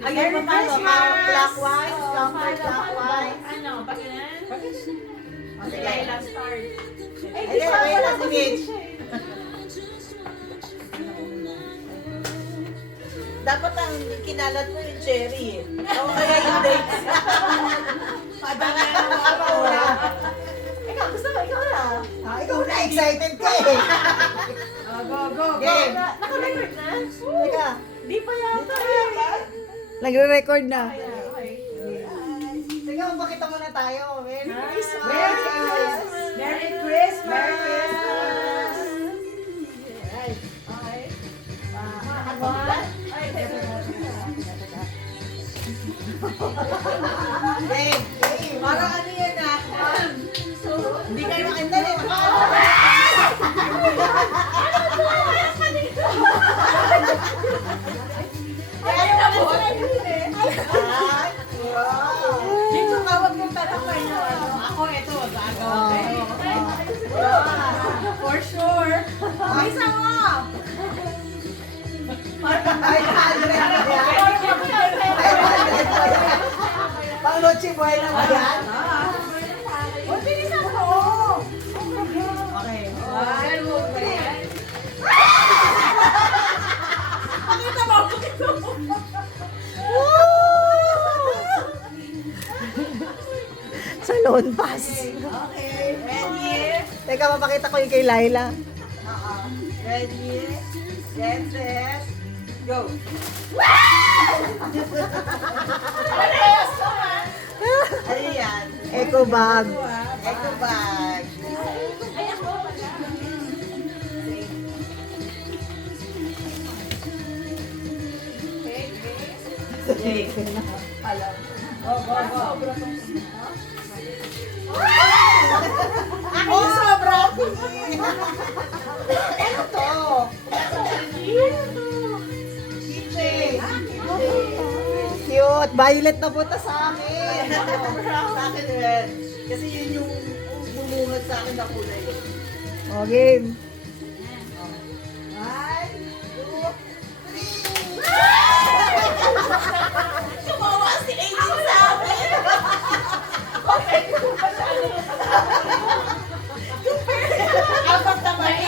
Ayan pa paano? Clockwise? Oh, Counterclockwise? Ano, pagkanan? O, sige. Laila start. Ay, Ayan, wait lang si Mitch. Dapat ang kinalat mo yung cherry eh. O kaya yung dates. Padangan ng araw na. Ikaw, gusto mo? Ikaw na. Ikaw na, excited ka eh. Go. Game. Naka-record na? Teka. Di pa yata. Nagre-record na. Teka, magpakita muna tayo. Merry Christmas! Merry Christmas! Merry Christmas! Merry Christmas! Right. Okay. One. Ay, teka. Game. Parang ano yan ah. Hindi kayo makintali. Ay, na po. Dito tawag yung tatapay na ano. Ako, ito. Gagawa. For sure. Isa mo! Ay, pang Noche Buena ba yan? O, bilisan mo. Okay. One, two, three. Pakita mo. Salon pass. Okay. Ready? Teka, mapakita ko yung kay Laila. Ready? Get set. Go. Ano yan? Eco bag. Eco bag. Ay, ako. Okay, Alam. Go. Ako sobra. Ano to? Keychain. Cute. Violet na punta sa akin. Sa akin red. Kasi yun yung bumungad sa akin na kulay. O, game. One, two, three. Tumawa si Aiden sa akin. Out of the money.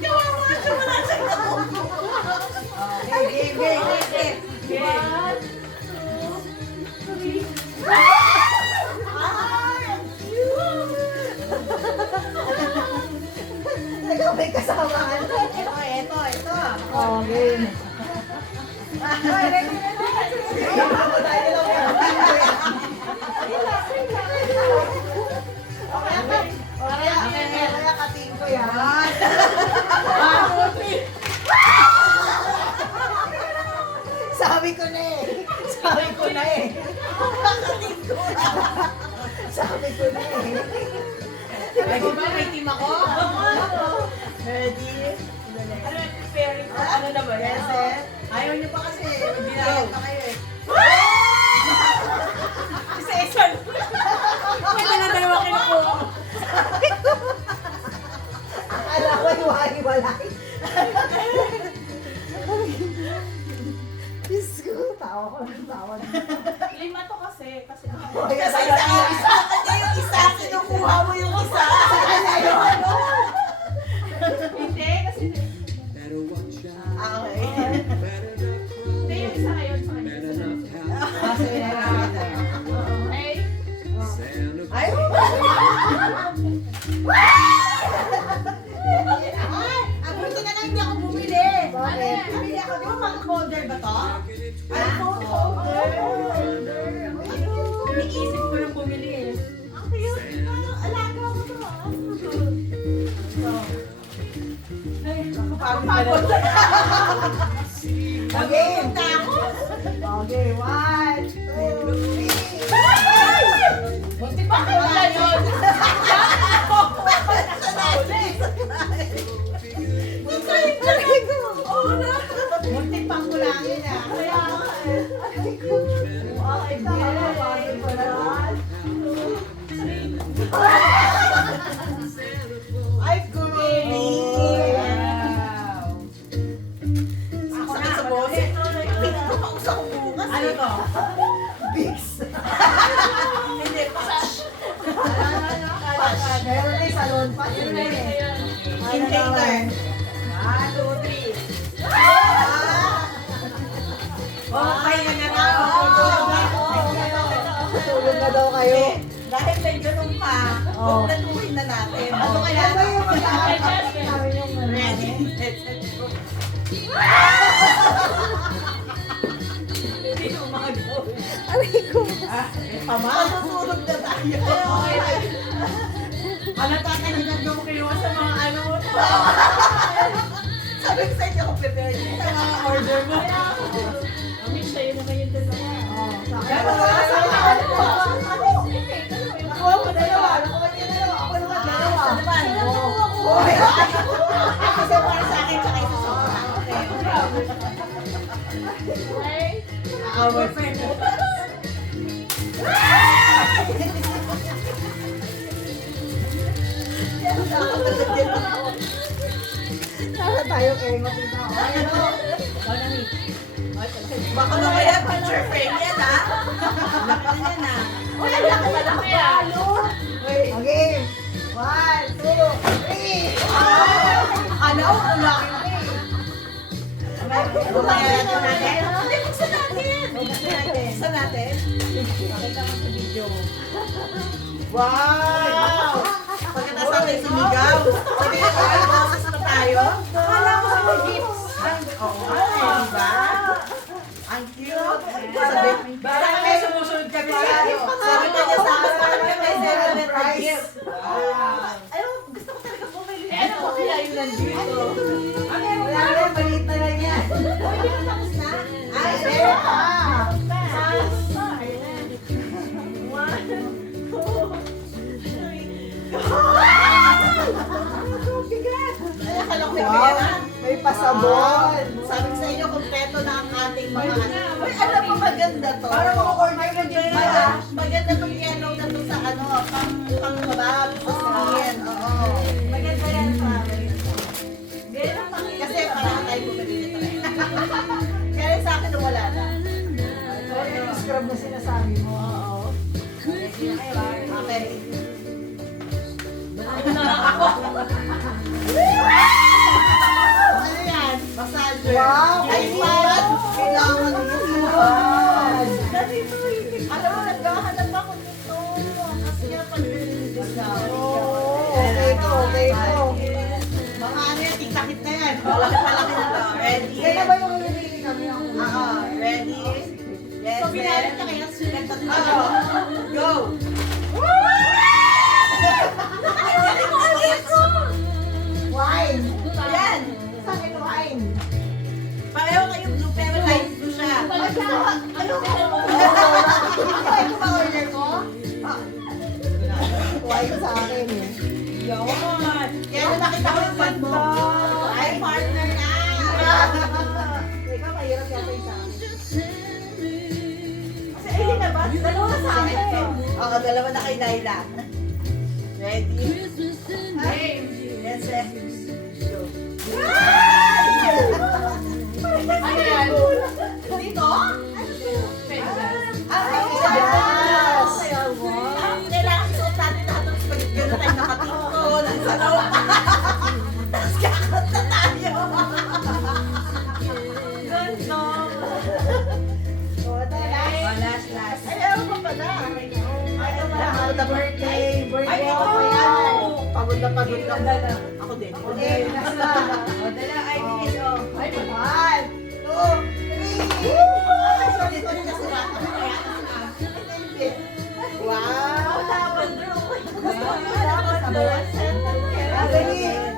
Tumawa siya, wala siyang nakuha. Okay, game. One, two, three. Ay, ang cute. Ikaw may kasamaan. Ito. O, game. Kaya kating ko yan. Sabi ko na eh. Kating ko. Sabi ko na eh. Ay, ba, may team ako? Ready? Ano, preparing for ano na ba yan? Yes, eh. Ayaw niyo pa kasi. Binayan pa kayo eh. Isa-isa. May dalawa kinukuha. Akala ko hiwa-hiwalay. Diyos ko, tawa ko ng tawa. Lima to kasi ako. Kasi isa kanya yung isa, kinukuha mo yung isa. Hindi, kasi Okay. hindi yung isa ngayon sa kanya. Okay? Ay! Ang buti na lang hindi ako bumili. Bakit? Bumili ako. Di ba mga folder ba to? Ay, folder. Iniisip ko lang bumili eh. ang cute. Parang alaga ko to. Kapagod. Okay. Na ako. Okay, 1, 2, 3. Buti pa kayo na yun. Muntik pang kulangin ah. Kaya nga eh. Okay, tama. Bakit pa na? Ay, girly! Wow. Ano to? Bigs. Hindi, patch. Meron na yung salon pa. Yun na eh. Inhaler. 1, 2, 3. Okay na na ako. Tulog na daw kayo. Dahil may ganun pa, kumpletuhin na natin. Ano kaya? Ano yung mag-aaral namin yung Ready? Let's go. Hindi ko magawin. Aray ko. Matutulog na tayo. Ano tataligan mo kayo sa mga ano mo? Sabi ko sa inyo kung prepare niyo sa mga order mo. Mami, sa'yo naman yung dalawa. Nakuha mo dalawa. Nakuha niya dalawa. Ako naman dalawa. Ano naman? Kasi para sa akin, tsaka isa sa mga. Okay? Our friend. Para tayong engot na. Baka mamaya picture frame yan, ha? Laki na yan, ha? Wala na malaki ah. Okay. 1, 2, 3. Ano? Wala. Mamaya natin natin. Hindi, buksan natin. Buksan natin. Pakita mo sa video. Wow! Pagkatapos natin sumigaw. Sabi na ba, may boses na tayo? Akala ko sa gifts. Oo, diba? Ang cute. Sabi, basta kami sumusunod kami sa iyo. Sabi pa niya sa akin, parang may sentiment gift. Ayun, gusto ko talaga bumili. Eh, ano ba kaya yung nandito? Wala na, maliit na lang yan. Hindi na tapos na. Ay, Meron pa. Ay, akala ko may Wow. pera. May pasabon. Sabi ko sa inyo, kompleto na ang ating mga ano. Uy, alam mo, maganda to. Para makakorner ka dyan. Maganda tong yellow na to sa ano, pang bag, sa skin. Oo. Maganda yan sa akin. Kasi parang tayo bumili nito na yun. Kaya rin sa akin wala na. Sorry, yung scrub na sinasabi mo. Oo. Okay. Ano yan? Massager. Wow! Ay, man! Kailangan nito. Alam mo, naghahanap ako nito. Kasi nga pag-release na. Okay to, okay to. Mga ano yan, tiktakit na yan. Malaki-malaki na to. Ready? Kaya ba yung nilili kami ako? Oo. Ready? Yes, So, binalit yes. ka kaya sulat at Oo. Go! Wine! Yan! Saan ito wine? Pareho kayong blue pero light blue siya. Ano? Ito ba order ko? Wine sa akin eh. Yun! Kaya nung nakita ko yung band mo, ay partner na! Ikaw, mahirap yata yung sa akin. Kasi ayun na ba? Dalawa sa akin to. Oo, dalawa na kay Laila. Ready? Game. Yes, yes. Go. Ano yan? Dito? Pencil. Yes! Kailangan isuot natin lahat ng spaghetti. Gano'n tayo nakatingkod. Ang salaw pa. Tapos kakanta tayo. Ganda. Last. Ay, ewan pa pala. Ay, ewan pa. Birthday Ay, ako ako pa yan. Pagod na pagod ka. Ako din. Okay, last na. Dala, ay, bilis, oh. Ay, 1, 2, 3. Sorry, sorry, nasulat. Wow! Dapat, bro. Gusto ko na. Dali.